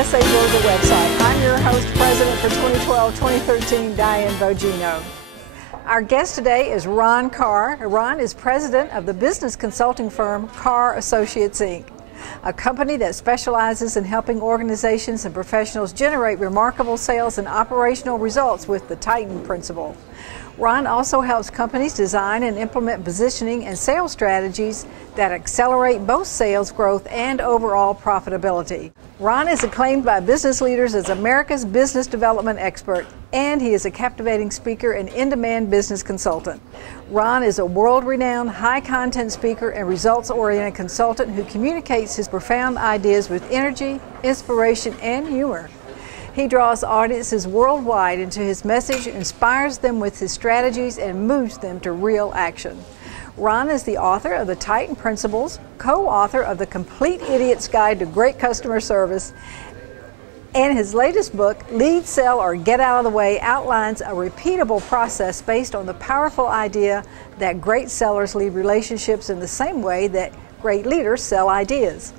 NSA Global website. I'm your host, President for 2012-2013, Diane Bogino. Our guest today is Ron Karr. Ron is president of the business consulting firm Karr Associates, Inc., a company that specializes in helping organizations and professionals generate remarkable sales and operational results with the Titan principle. Ron also helps companies design and implement positioning and sales strategies that accelerate both sales growth and overall profitability. Ron is acclaimed by business leaders as America's business development expert, and he is a captivating speaker and in-demand business consultant. Ron is a world-renowned, high-content speaker and results-oriented consultant who communicates his profound ideas with energy, inspiration, and humor. He draws audiences worldwide into his message, inspires them with his strategies, and moves them to real action. Ron is the author of the Titan Principles, co-author of The Complete Idiot's Guide to Great Customer Service, and his latest book, Lead, Sell, or Get Out of the Way, outlines a repeatable process based on the powerful idea that great sellers lead relationships in the same way that great leaders sell ideas.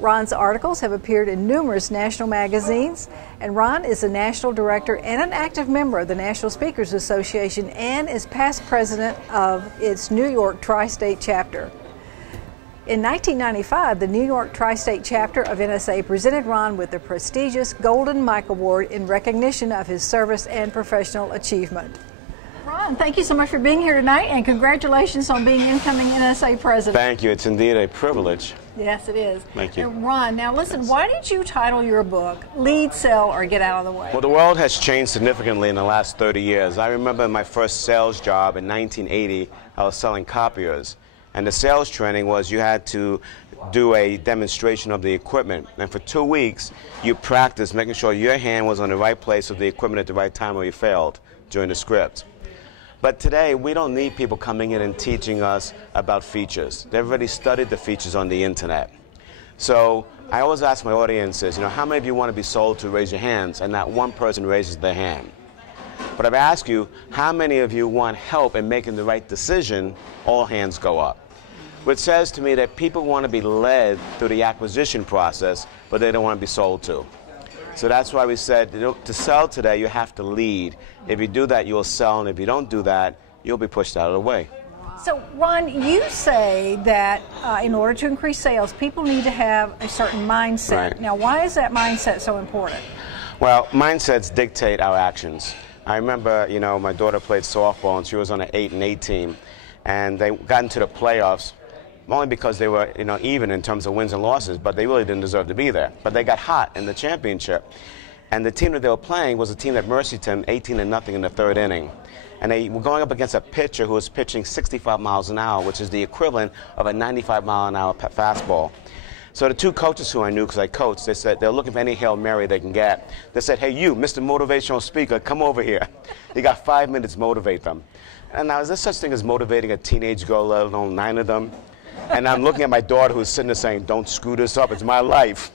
Ron's articles have appeared in numerous national magazines, and Ron is a national director and an active member of the National Speakers Association and is past president of its New York Tri-State chapter. In 1995, the New York Tri-State chapter of NSA presented Ron with the prestigious Golden Mike Award in recognition of his service and professional achievement. Ron, thank you so much for being here tonight, and congratulations on being incoming NSA president. Thank you. It's indeed a privilege. Yes, it is. Thank you. And Ron, now listen, why did you title your book Lead, Sell, or Get Out of the Way? Well, the world has changed significantly in the last 30 years. I remember my first sales job in 1980, I was selling copiers. And the sales training was you had to do a demonstration of the equipment. And for 2 weeks, you practiced making sure your hand was on the right place of the equipment at the right time or you failed during the script. But today, we don't need people coming in and teaching us about features. They've already studied the features on the internet. So I always ask my audiences, how many of you want to be sold to? Raise your hands, and not one person raises their hand. But if I ask you, how many of you want help in making the right decision, all hands go up. Which says to me that people want to be led through the acquisition process, but they don't want to be sold to. So that's why we said, to sell today, you have to lead. If you do that, you'll sell, and if you don't do that, you'll be pushed out of the way. So, Ron, you say that in order to increase sales, people need to have a certain mindset. Right. Now, why is that mindset so important? Well, mindsets dictate our actions. I remember, my daughter played softball, and she was on an 8-8 team, and they got into the playoffs only because they were, even in terms of wins and losses, but they really didn't deserve to be there. But they got hot in the championship. And the team that they were playing was a team that mercied them 18-0 in the third inning. And they were going up against a pitcher who was pitching 65 miles an hour, which is the equivalent of a 95-mile-an-hour fastball. So the two coaches who I knew, because I coached, they said they're looking for any Hail Mary they can get. They said, hey, you, Mr. Motivational Speaker, come over here. You got 5 minutes to motivate them. And now, is there such thing as motivating a teenage girl, let alone 9 of them? And I'm looking at my daughter who's sitting there saying, don't screw this up, it's my life.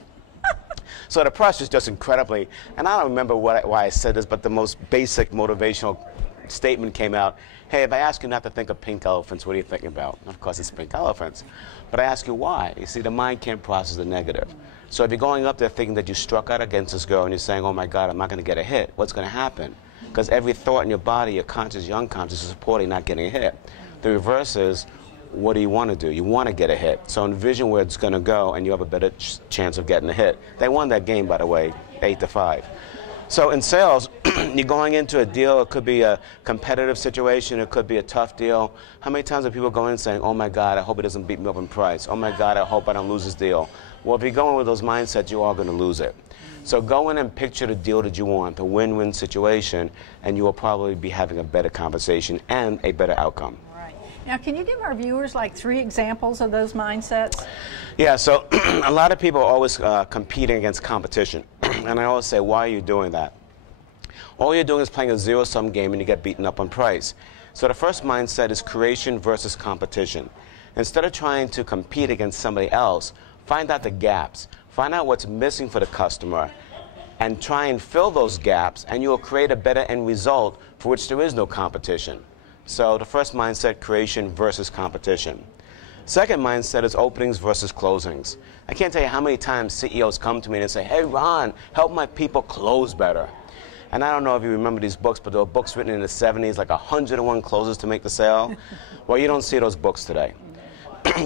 So the press is just incredibly, and I don't remember why I said this, but the most basic motivational statement came out, hey, if I ask you not to think of pink elephants, what are you thinking about? Of course, it's pink elephants. But I ask you why. You see, the mind can't process the negative. So if you're going up there thinking that you struck out against this girl and you're saying, oh my God, I'm not going to get a hit, what's going to happen? Because every thought in your body, your conscious, your unconscious, is supporting not getting a hit. The reverse is, what do you want to do? You want to get a hit. So envision where it's going to go, and you have a better chance of getting a hit. They won that game, by the way, 8-5. So in sales, you're going into a deal. It could be a competitive situation. It could be a tough deal. How many times are people going in saying, oh, my God, I hope it doesn't beat me up in price. Oh, my God, I hope I don't lose this deal. Well, if you're going with those mindsets, you are going to lose it. So go in and picture the deal that you want, the win-win situation, and you will probably be having a better conversation and a better outcome. Now, can you give our viewers like 3 examples of those mindsets? Yeah, so a lot of people are always competing against competition. And I always say, why are you doing that? All you're doing is playing a zero-sum game and you get beaten up on price. So the first mindset is creation versus competition. Instead of trying to compete against somebody else, find out the gaps. Find out what's missing for the customer and try and fill those gaps, and you will create a better end result for which there is no competition. So the first mindset, creation versus competition. Second mindset is openings versus closings. I can't tell you how many times CEOs come to me and say, hey, Ron, help my people close better. And I don't know if you remember these books, but there were books written in the 70s, like 101 closes to make the sale. Well, you don't see those books today.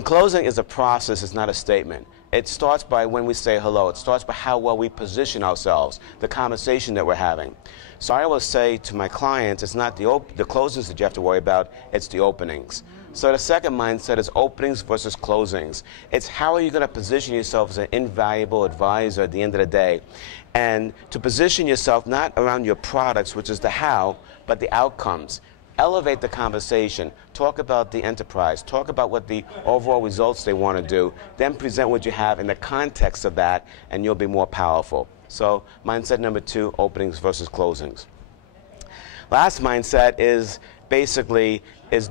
Closing is a process, it's not a statement. It starts by when we say hello. It starts by how well we position ourselves, the conversation that we're having. So I always say to my clients, it's not the closings that you have to worry about, it's the openings. So the second mindset is openings versus closings. It's how are you going to position yourself as an invaluable advisor at the end of the day. And to position yourself not around your products, which is the how, but the outcomes. Elevate the conversation. Talk about the enterprise. Talk about what the overall results they want to do. Then present what you have in the context of that, and you'll be more powerful. So mindset number 2, openings versus closings. Last mindset is basically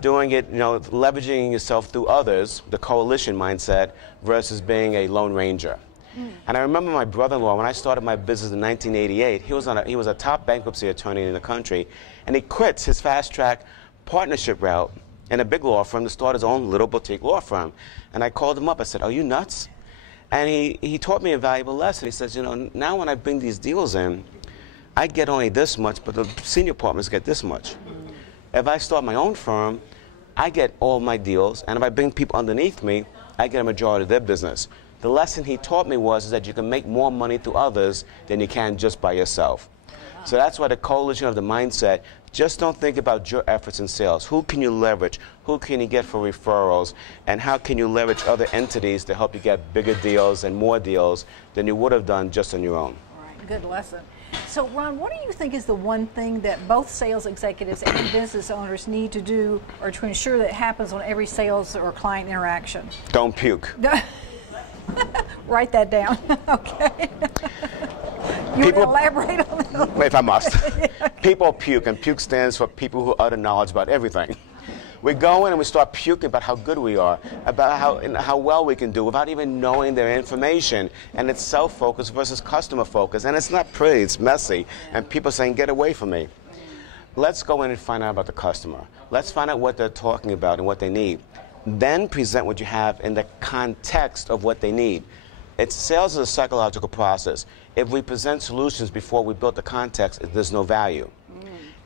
doing it, leveraging yourself through others, the coalition mindset, versus being a lone ranger. And I remember my brother-in-law, when I started my business in 1988, he was a top bankruptcy attorney in the country, and he quits his fast-track partnership route in a big law firm to start his own little boutique law firm. And I called him up. I said, are you nuts? And he taught me a valuable lesson. He says, now when I bring these deals in, I get only this much, but the senior partners get this much. If I start my own firm, I get all my deals, and if I bring people underneath me, I get a majority of their business. The lesson he taught me was that you can make more money through others than you can just by yourself. So that's why the coalition of the mindset, just don't think about your efforts in sales. Who can you leverage? Who can you get for referrals? And how can you leverage other entities to help you get bigger deals and more deals than you would have done just on your own? All right, good lesson. So, Ron, what do you think is the one thing that both sales executives and business owners need to do or to ensure that happens on every sales or client interaction? Don't puke. Write that down. Okay. You want to elaborate on that? If I must. People puke, and puke stands for people who utter knowledge about everything. We go in and we start puking about how good we are, about how well we can do without even knowing their information. And it's self-focused versus customer-focused. And it's not pretty, it's messy. And people saying, get away from me. Let's go in and find out about the customer. Let's find out what they're talking about and what they need. Then present what you have in the context of what they need. Sales is a psychological process. If we present solutions before we build the context, there's no value.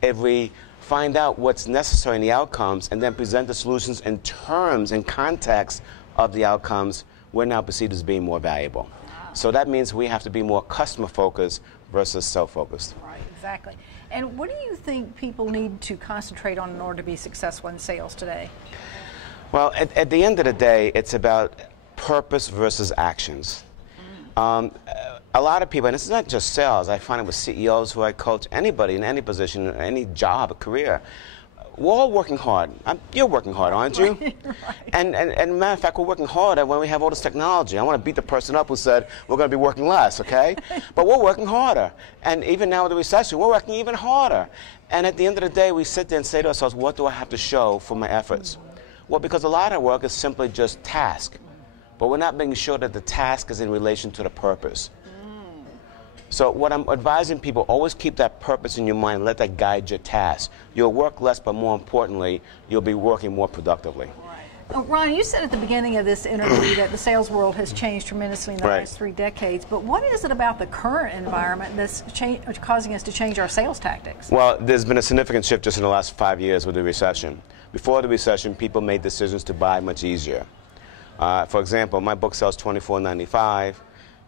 If we find out what's necessary in the outcomes and then present the solutions in terms and context of the outcomes, we're now perceived as being more valuable. So that means we have to be more customer-focused versus self-focused. Right, exactly. And what do you think people need to concentrate on in order to be successful in sales today? Well, at the end of the day, it's about purpose versus actions. A lot of people, and it's not just sales, I find it with CEOs who I coach, anybody in any position, any job, a career, we're all working hard. You're working hard, aren't you? Right. And matter of fact, we're working harder when we have all this technology. I want to beat the person up who said we're going to be working less, okay? But we're working harder. And even now with the recession, we're working even harder. And at the end of the day, we sit there and say to ourselves, what do I have to show for my efforts? Well, because a lot of work is simply just task. But we're not making sure that the task is in relation to the purpose. So what I'm advising people, always keep that purpose in your mind. Let that guide your task. You'll work less, but more importantly, you'll be working more productively. Right. Ron, you said at the beginning of this interview that the sales world has changed tremendously in the last 3 decades. But what is it about the current environment that's causing us to change our sales tactics? Well, there's been a significant shift just in the last 5 years with the recession. Before the recession, people made decisions to buy much easier. For example, my book sells $24.95.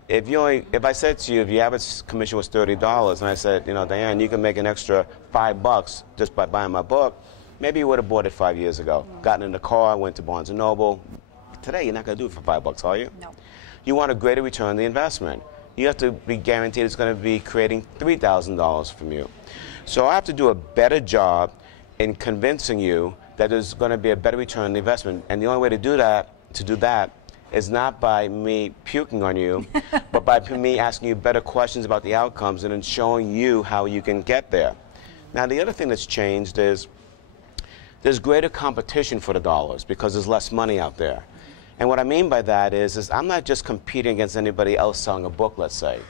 If I said to you, if your average commission was $30, and I said, Diane, you can make an extra $5 just by buying my book, maybe you would have bought it 5 years ago. Gotten in the car, went to Barnes & Noble. Today, you're not going to do it for $5, are you? No. You want a greater return on the investment. You have to be guaranteed it's going to be creating $3,000 from you. So I have to do a better job in convincing you that there's going to be a better return on the investment. And the only way to do that is not by me puking on you, but by me asking you better questions about the outcomes and then showing you how you can get there. Now, the other thing that's changed is there's greater competition for the dollars because there's less money out there. And what I mean by that is I'm not just competing against anybody else selling a book, let's say.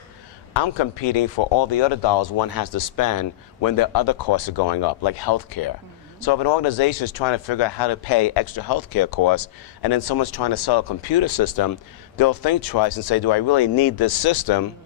I'm competing for all the other dollars one has to spend when their other costs are going up, like healthcare. So if an organization is trying to figure out how to pay extra healthcare costs, and then someone's trying to sell a computer system, they'll think twice and say, do I really need this system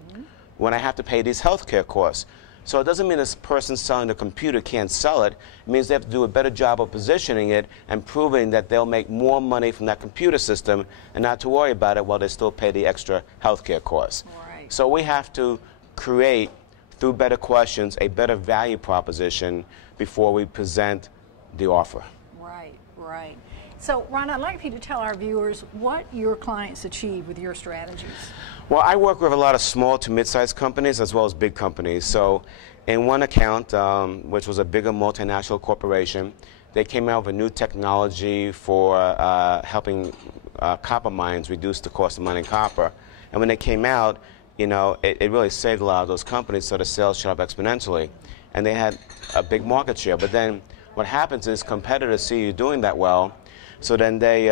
when I have to pay these healthcare costs? So it doesn't mean this person selling the computer can't sell it. It means they have to do a better job of positioning it and proving that they'll make more money from that computer system and not to worry about it while they still pay the extra healthcare costs. Right. So we have to create, through better questions, a better value proposition before we present the offer. Right, right. So, Ron, I'd like for you to tell our viewers what your clients achieve with your strategies. Well, I work with a lot of small to mid-sized companies as well as big companies. So in one account, which was a bigger multinational corporation, they came out with a new technology for helping copper mines reduce the cost of mining copper. And when they came out, you know, it really saved a lot of those companies, so the sales shot up exponentially. And they had a big market share. But then what happens is competitors see you doing that well, so then they,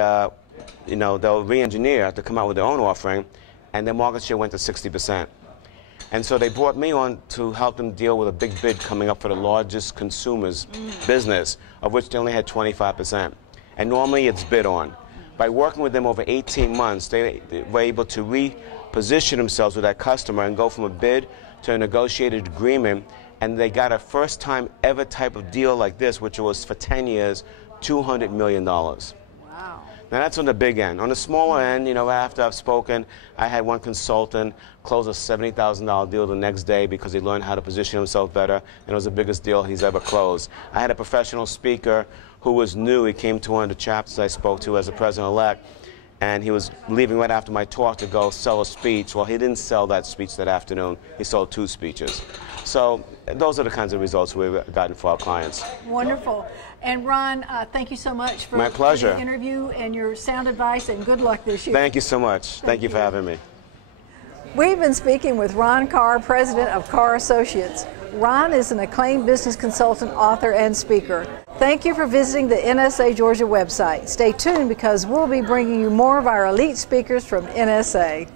you know, they'll re-engineer to come out with their own offering, and their market share went to 60%. And so they brought me on to help them deal with a big bid coming up for the largest consumers business, of which they only had 25%. And normally it's bid on. By working with them over 18 months, they were able to reposition themselves with that customer and go from a bid to a negotiated agreement, and they got a first time ever type of deal like this, which was for 10 years, $200 million. Wow. Now that's on the big end. On the smaller end, you know, after I've spoken, I had one consultant close a $70,000 deal the next day because he learned how to position himself better, and it was the biggest deal he's ever closed. I had a professional speaker who was new. He came to one of the chapters I spoke to as a president-elect, and he was leaving right after my talk to go sell a speech. Well, he didn't sell that speech that afternoon. He sold 2 speeches. So those are the kinds of results we've gotten for our clients. Wonderful. And Ron, thank you so much for my pleasure. The interview and your sound advice, and good luck this year. Thank you so much. Thank you for having me. We've been speaking with Ron Karr, president of Karr Associates. Ron is an acclaimed business consultant, author, and speaker. Thank you for visiting the NSA Georgia website. Stay tuned because we'll be bringing you more of our elite speakers from NSA.